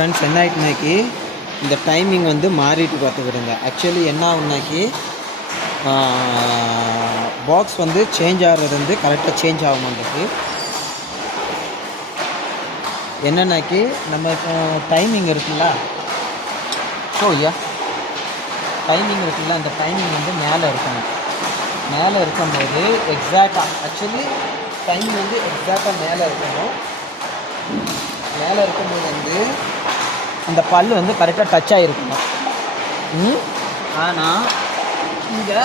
Friends என்ன ஆகிட்டுனாக்கி இந்த timing வந்து மாறிட்டு பார்த்துக்கிடுங்க. ஆக்சுவலி என்ன ஆகுனாக்கி பாக்ஸ் வந்து சேஞ்ச் ஆகிறது வந்து கரெக்டாக சேஞ்ச் ஆக மாட்டேங்குது. என்னன்னாக்கி நம்ம இப்போ டைமிங் இருக்குல்ல, ஐயா டைமிங் இருக்குல்ல, அந்த டைமிங் வந்து மேலே இருக்கணும். மேலே இருக்கும்போது எக்ஸாக்டாக ஆக்சுவலி டைமிங் வந்து எக்ஸாக்டாக மேலே இருக்கணும். மேலே இருக்கும்போது வந்து இந்த பல் வந்து கரெக்டாக டச் ஆகிருக்கணும். ஆனால் இங்கே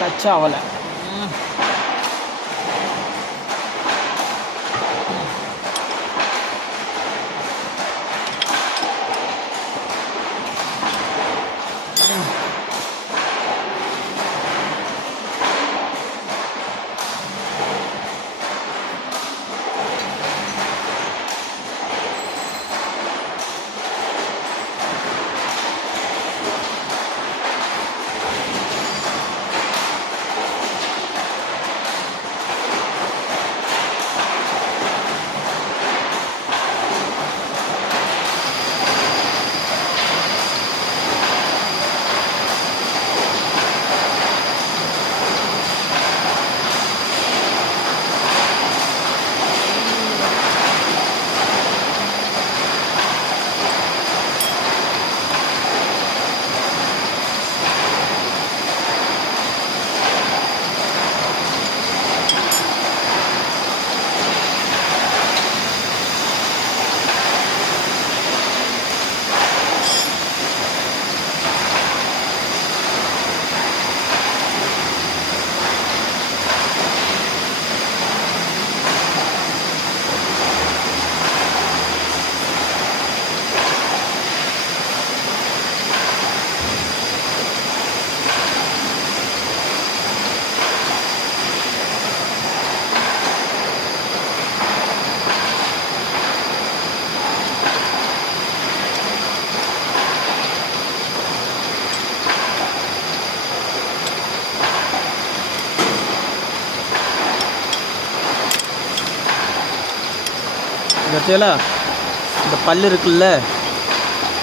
டச் ஆகலை. பார்த்தீங்களா, இந்த பல் இருக்குல்ல,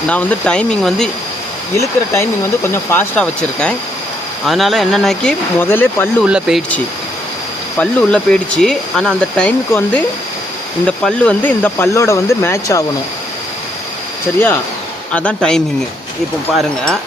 நான் வந்து டைமிங் வந்து இழுக்கிற டைமிங் வந்து கொஞ்சம் ஃபாஸ்ட்டாக வச்சுருக்கேன். அதனால் என்னென்னாக்கி முதல்ல பல் உள்ளே போயிடுச்சு. ஆனால் அந்த டைமுக்கு வந்து இந்த பல் வந்து இந்த பல்லோட வந்து மேட்ச் ஆகணும். சரியா? அதான் டைமிங்கு. இப்போ பாருங்கள்.